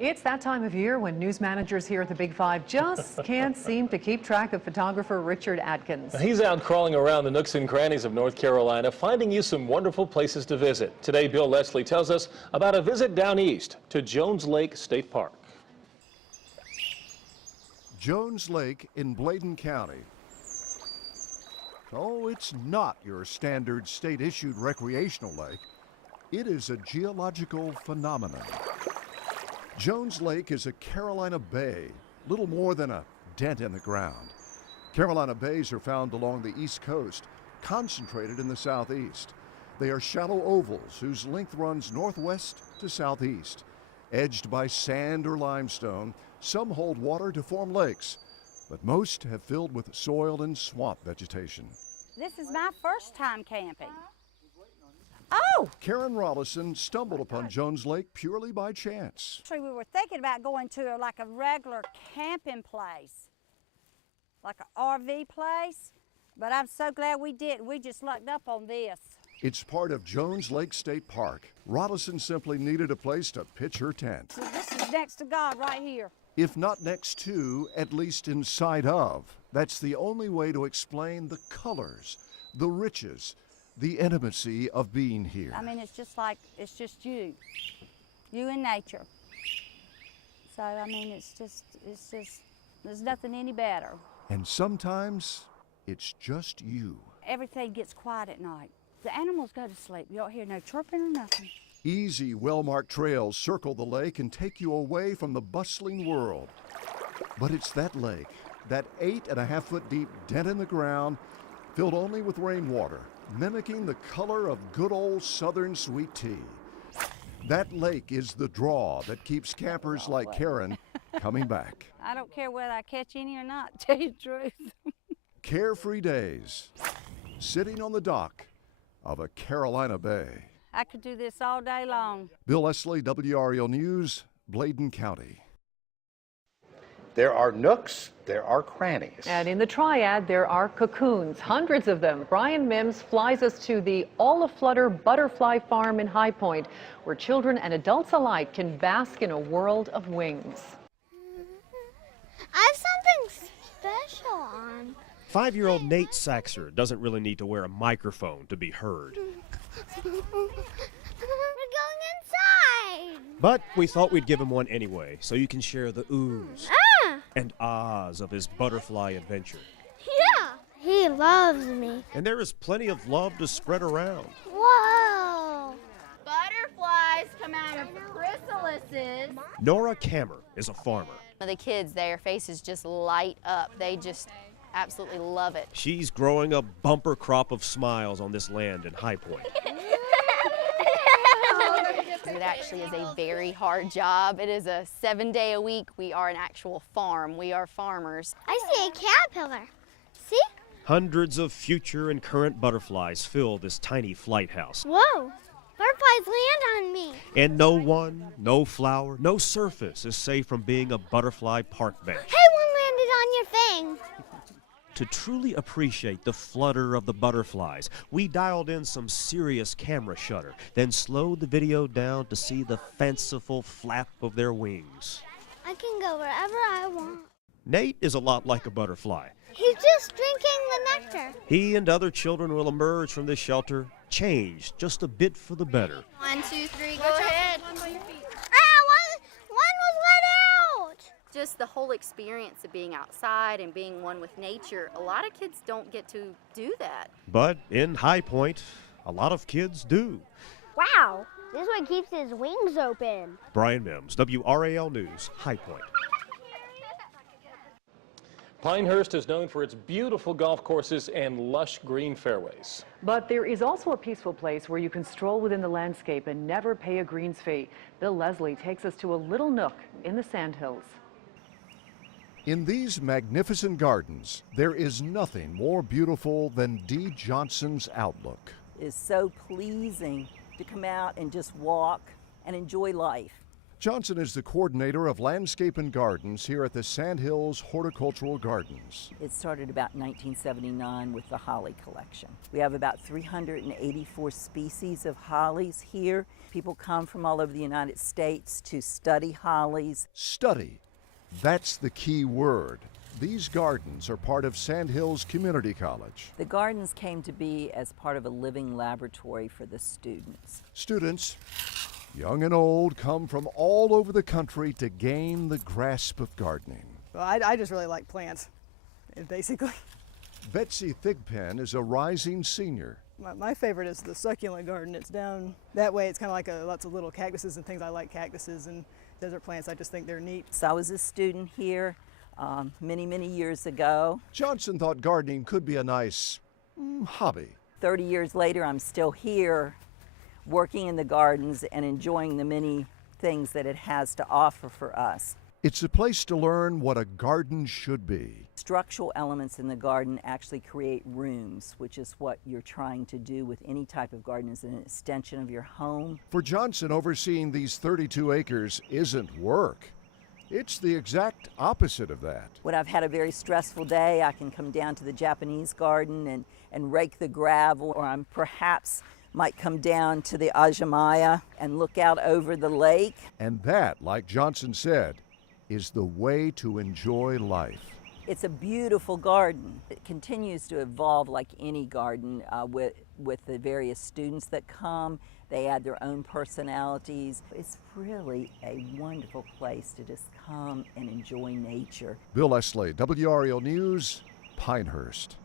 It's that time of year when news managers here at the Big Five just can't seem to keep track of photographer Richard Atkins. He's out crawling around the nooks and crannies of North Carolina, finding you some wonderful places to visit. Today, Bill Leslie tells us about a visit down east to Jones Lake State Park. Jones Lake in Bladen County. Oh, it's not your standard state-issued recreational lake. It is a geological phenomenon. Jones Lake is a Carolina bay, little more than a dent in the ground. Carolina bays are found along the east coast, concentrated in the southeast. They are shallow ovals whose length runs northwest to southeast. Edged by sand or limestone, some hold water to form lakes, but most have filled with soil and swamp vegetation. This is my first time camping. Oh! Karen Rollison stumbled upon Jones Lake purely by chance. Actually, we were thinking about going to like a regular camping place, like an RV place, but I'm so glad we didn't. We just lucked up on this. It's part of Jones Lake State Park. Rollison simply needed a place to pitch her tent. So this is next to God right here. If not next to, at least inside of. That's the only way to explain the colors, the riches, the intimacy of being here. I mean, it's just you and nature. So, I mean, it's just, there's nothing any better. And sometimes it's just you. Everything gets quiet at night. The animals go to sleep. You don't hear no chirping or nothing. Easy, well-marked trails circle the lake and take you away from the bustling world. But it's that lake, that 8.5-foot deep dent in the ground, filled only with rainwater, mimicking the color of good old southern sweet tea. That lake is the draw that keeps campers like Karen coming back. I don't care whether I catch any or not, to tell you the truth. Carefree days, sitting on the dock of a Carolina bay. I could do this all day long. Bill Leslie, WRAL News, Bladen County. There are nooks, there are crannies. And in the triad, there are cocoons, hundreds of them. Brian Mims flies us to the Aflutter butterfly farm in High Point, where children and adults alike can bask in a world of wings. I have something special on. 5-year-old Nate Saxer doesn't really need to wear a microphone to be heard. We're going inside. But we thought we'd give him one anyway, so you can share the oohs and ahs of his butterfly adventure. Yeah, he loves me. And there is plenty of love to spread around. Whoa. Butterflies come out of chrysalises. Nora Kammer is a farmer. The kids, their faces just light up. They just absolutely love it. She's growing a bumper crop of smiles on this land in High Point. It actually is a very hard job. It is a 7-day-a-week. We are an actual farm. We are farmers. I see a caterpillar. See? Hundreds of future and current butterflies fill this tiny flight house. Whoa. Butterflies land on me. And no one, no flower, no surface is safe from being a butterfly park bench. Hey, one landed on your thing. To truly appreciate the flutter of the butterflies, we dialed in some serious camera shutter, then slowed the video down to see the fanciful flap of their wings. I can go wherever I want. Nate is a lot like a butterfly. He's just drinking the nectar. He and other children will emerge from this shelter changed just a bit for the better. 1, 2, 3, go ahead. One was let out. Just the whole experience of being outside and being one with nature, a lot of kids don't get to do that. But in High Point, a lot of kids do. Wow, this one keeps his wings open. Brian Mims, WRAL News, High Point. Pinehurst is known for its beautiful golf courses and lush green fairways. But there is also a peaceful place where you can stroll within the landscape and never pay a greens fee. Bill Leslie takes us to a little nook in the Sandhills. In these magnificent gardens, there is nothing more beautiful than Dee Johnson's outlook. It's so pleasing to come out and just walk and enjoy life. Johnson is the coordinator of landscape and gardens here at the Sandhills Horticultural Gardens. It started about 1979 with the holly collection. We have about 384 species of hollies here. People come from all over the United States to study hollies. Study. That's the key word. These gardens are part of Sandhills Community College. The gardens came to be as part of a living laboratory for the students. Students, young and old, come from all over the country to gain the grasp of gardening. Well, I just really like plants, basically. Betsy Thigpen is a rising senior. My favorite is the succulent garden. It's down that way. It's kind of like lots of little cactuses and things. I like cactuses and desert plants. I just think they're neat. So I was a student here many years ago. Johnson thought gardening could be a nice hobby. 30 years later, I'm still here working in the gardens and enjoying the many things that it has to offer for us. It's a place to learn what a garden should be. Structural elements in the garden actually create rooms, which is what you're trying to do with any type of garden as an extension of your home. For Johnson, overseeing these 32 acres isn't work. It's the exact opposite of that. When I've had a very stressful day, I can come down to the Japanese garden and rake the gravel, or I'm perhaps might come down to the Ajamaya and look out over the lake. And that, like Johnson said, is the way to enjoy life. It's a beautiful garden. It continues to evolve like any garden with the various students that come. They add their own personalities. It's really a wonderful place to just come and enjoy nature. Bill Leslie, WRAL News, Pinehurst.